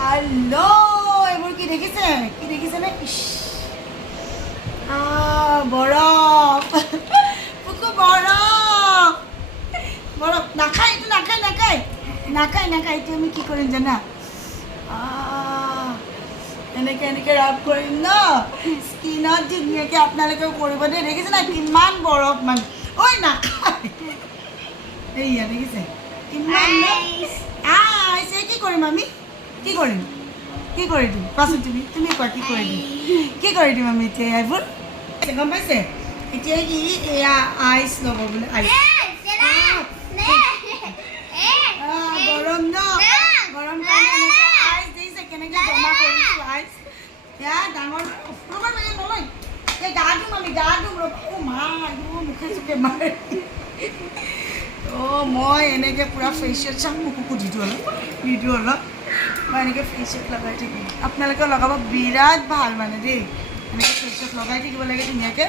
hello এবাৰ কি দেখেছে না ইস বৰফ পুকু বৰফ বৰফ নাখায় এটা নাখায় এইটো আমি কি কৰিম জানা এনেকে ৰাব কৰিম ন স্কিনত ধুনীয়াকৈ আপোনালোকেও কৰিব দেই দেখিছে না কিমান বৰফ মানে ঐ নাখায় এইয়া দেখিছে কিমান আইছে কি কৰিম আমি কি কৰি দিম কোৱাচোন তুমি কোৱা কি কৰি দিম আমি এতিয়া এইবোৰ গম পাইছে এতিয়া কি এয়া আইচ ল'ব বোলে আইচ গৰম ন গৰম কাৰণে আইচ দিছে কেনেকৈ জমা কৰিছোঁ আইচ এয়া ডাঙৰ ৰ'বা মানে নলয় এই গা ধুম ৰ'বা অ' মা মুখে চুখে মাৰি মই এনেকৈ পূৰা ফেচিয়েল চাম মোকো দি দিওঁ অলপ মই এনেকৈ ফেচিয়েল লগাই থাকিম আপোনালোকে লগাব বিৰাট ভাল মানে দেই এনেকৈ ফেচিয়েল লগাই থাকিব লাগে ধুনীয়াকৈ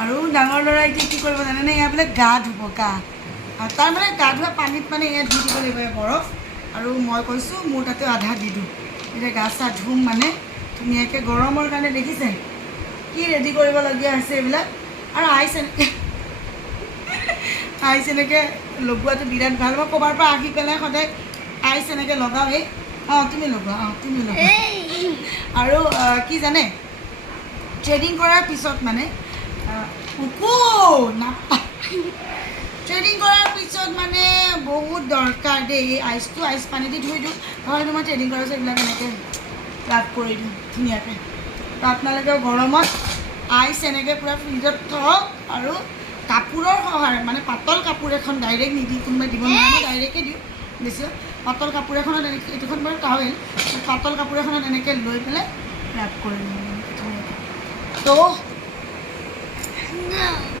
আৰু ডাঙৰ ল'ৰাই এতিয়া কি কৰিব জানেনে এয়া বোলে গা ধুব তাৰ মানে গা ধোৱা পানীত মানে এয়া ধুই দিব লাগিব বৰফ আৰু মই কৈছোঁ মোৰ তাতে আধা দি দিওঁ এতিয়া গা চা ধুম মানে ধুনীয়াকৈ গৰমৰ কাৰণে দেখিছে কি ৰেডি কৰিবলগীয়া হৈছে এইবিলাক আৰু আইচ এনেকৈ লগোৱাটো বিৰাট ভাল মই ক'ৰবাৰ পৰা আহি পেলাই সদায় আইচ এনেকৈ লগাওঁ তুমি লগোৱা আৰু কি জানে থ্ৰেডিং কৰাৰ পিছত মানে থ্ৰেডিং কৰাৰ পিছত মানে বহুত দৰকাৰ দেই এই আইচটো আইচ পানী দি ধুই দিওঁ নহ'লে মই থ্ৰেডিং কৰাৰ পিছত এইবিলাক এনেকৈ ৰাপ কৰি দিওঁ ধুনীয়াকৈ তো আপোনালোকে গৰমত আইচ এনেকৈ পূৰা ফ্ৰিজত থওক আৰু কাপোৰৰ সহায় মানে পাতল কাপোৰ এখন ডাইৰেক্ট নিদি কোনোবাই দিব নোৱাৰে মই ডাইৰেক্টে দিওঁ বেছি পাতল কাপোৰ এখনত এনেকৈ এইটোখন বাৰু টাৱেল পাতল কাপোৰ এখনত এনেকৈ লৈ পেলাই ৰাপ কৰি দিওঁ তো